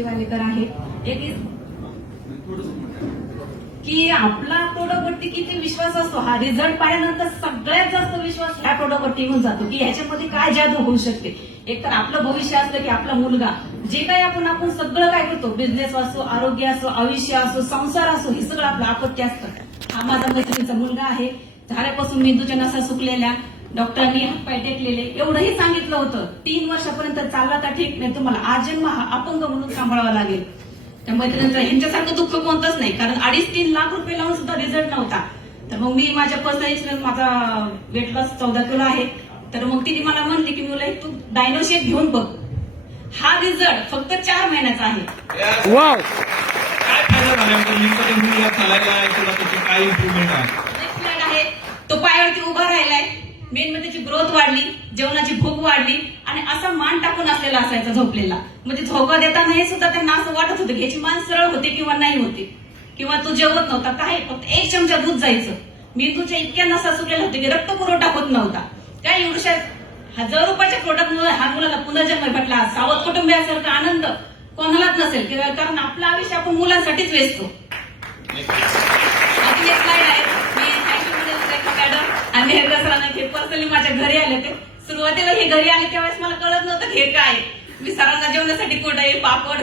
दृष्टी वालेकर आहे. एक की आपला प्रोडक्टवरती किती विश्वास असतो, हा रिझल्ट पाहिल्यानंतर सगळ्यात जास्त विश्वास ह्या प्रोडक्टवरती येऊन जातो की ह्याच्यामध्ये काय जादू होऊ शकते. एक तर आपलं भविष्य असलं की आपला मुलगा जे काही आपण सगळं काय करतो, बिझनेस असो, आरोग्य असो, आयुष्य असो, संसार असो, हे सगळं आपलं आपत्ती असतं. हा माझा मैत्रिणीचा मुलगा आहे, झाल्यापासून मेंदूच्या नसा सुकलेल्या, डॉक्टरांनी हातपाय टेकलेले, एवढंही सांगितलं होतं. 3 वर्षापर्यंत चालला तर ठीक, नाही तुम्हाला आजन्म हा अपंग म्हणून सांभाळावा लागेल. त्या मैत्रिणीचं ह्यांच्यासारखं दुःख कोणतंच नाही, कारण 2.5-3 लाख रुपये लावून सुद्धा रिझल्ट नव्हता. तर मग मी माझ्या पर्सनल एक्सपिरियन्स, माझा वेट लॉस 14 किलो आहे, तर मग तिने मला म्हणली की मुलं तू डायनोशेक घेऊन बघ. हा रिझल्ट फक्त 4 महिन्याचा आहे. वाव, काय फायदा झाला नेमकं मुलीला चालायला किंवा त्याची काय इम्प्रुव्हमेंट आहे? तो पायावरती उभा राहिलाय, मेन मध्ये त्याची ग्रोथ वाढली, जेवणाची भूक वाढली, आणि असा मान टाकून असलेला असायचा झोपलेला. म्हणजे झोका देताना हे सुद्धा त्यांना असं वाटत होतं की याची मान सरळ होते किंवा नाही होते, किंवा तो जेवत नव्हता. काय फक्त 1 चमचा दूध जायचं. मेंदूच्या इतक्या नसा सुटलेल्या होत्या की रक्त पुरवठा होत नव्हता. काय एवढ्या 1000 रुपयाच्या प्रोडक्टमुळे हा मुलाला पुनर्जन्म भेटला. सावध कुटुंबियासारखा आनंद कोणालाच नसेल, कारण आपलं आयुष्य आपण मुलांसाठीच वेचतो. अजून एक स्लाइड आहे. मी थँक्यू मॅडम आणि हेरकर सरांना, हे पर्सनली माझ्या घरी आले ते. सुरुवातीला हे घरी आले त्यावेळेस मला कळत नव्हतं हे काय. मी सरांना जेवणासाठी कुठे पापड